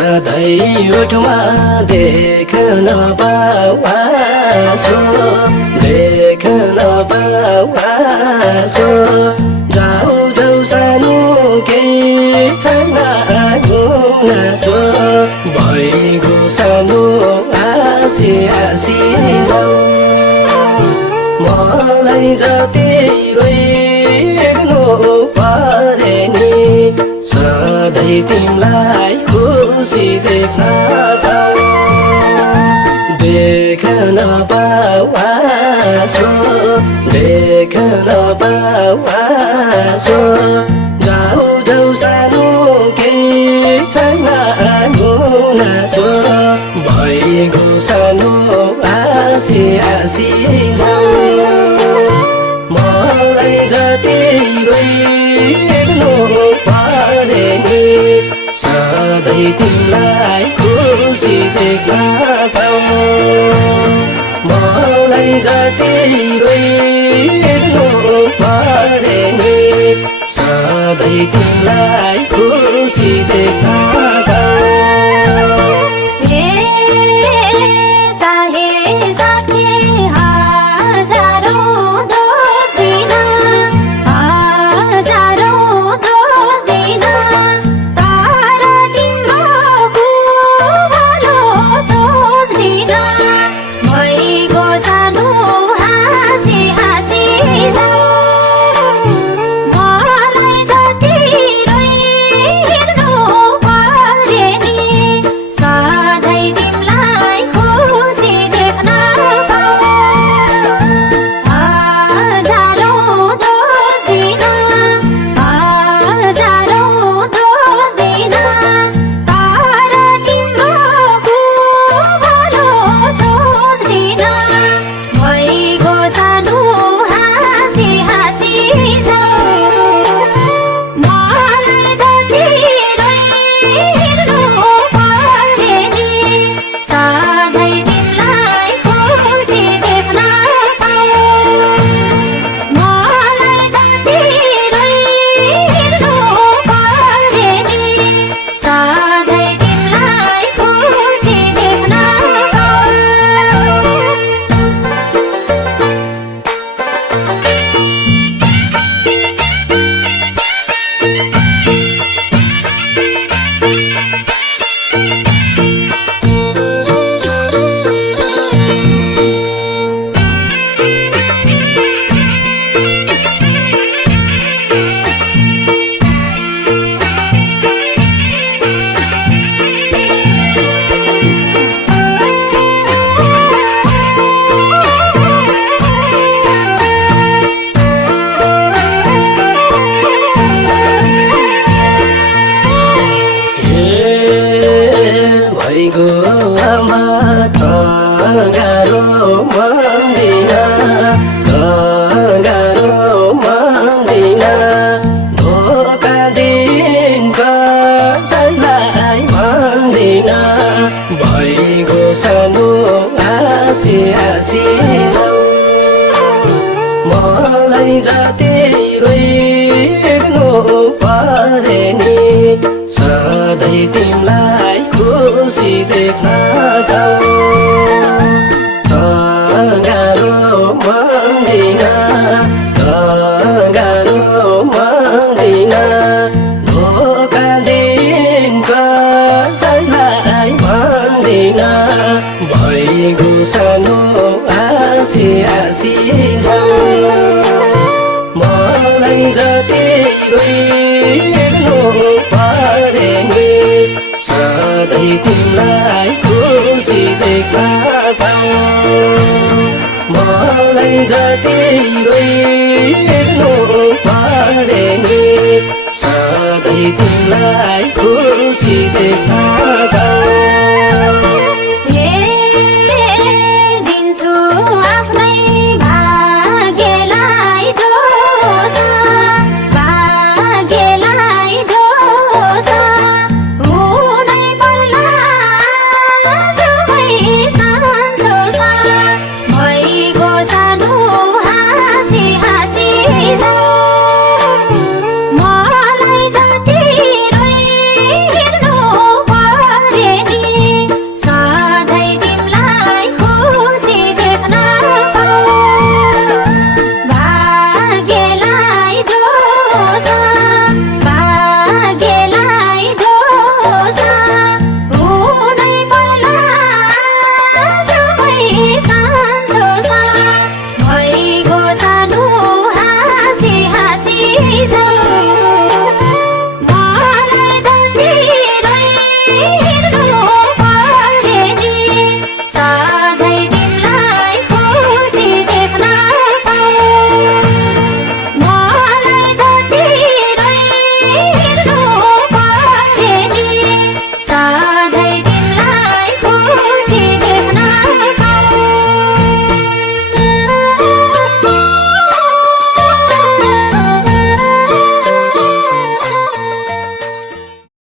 सधैँ ओठमा देख्न पाउँछु देख्न पाउँछु जाऊ जाऊ सानो केही छैन गुनासो भइगयो सानो हाँसी हाँसी जाऊ मलाई जति रोइनु परे नि सधैँ तिमीलाई खुसी देख्न पाउँछु देख्न पाउँछु जाऊ जाऊ सानो केही छैन गुनासो भइगयो सानो हाँसी हाँसी जाऊ मलाई जति रोइनु परे नि सधैँ तिमीलाई खुसी देख्न पाऊँ मलाई जति रोइनु परे नि सधैँ तिमीलाई खुसी देख्न पाऊँ गाह्रो मान्दिन धोका दिन कसैलाई भन्दिन भइगयो सानो हाँसी हाँसी जाऊ मलाई जति रोइनु परे नि सधैँ तिमीलाई खुसी देख्न पाऊँ गाह्रो मान्दिन धोका दिन कसैलाई भन्दिन भइगयो सानो हाँसी हाँसी जाऊ मलाई जति रोइनु परे नि सधैँ तिमीलाई खुसी देख्न पाऊँ मलाई जति रोइनु परे नि सधैँ तिमीलाई खुसी देख्न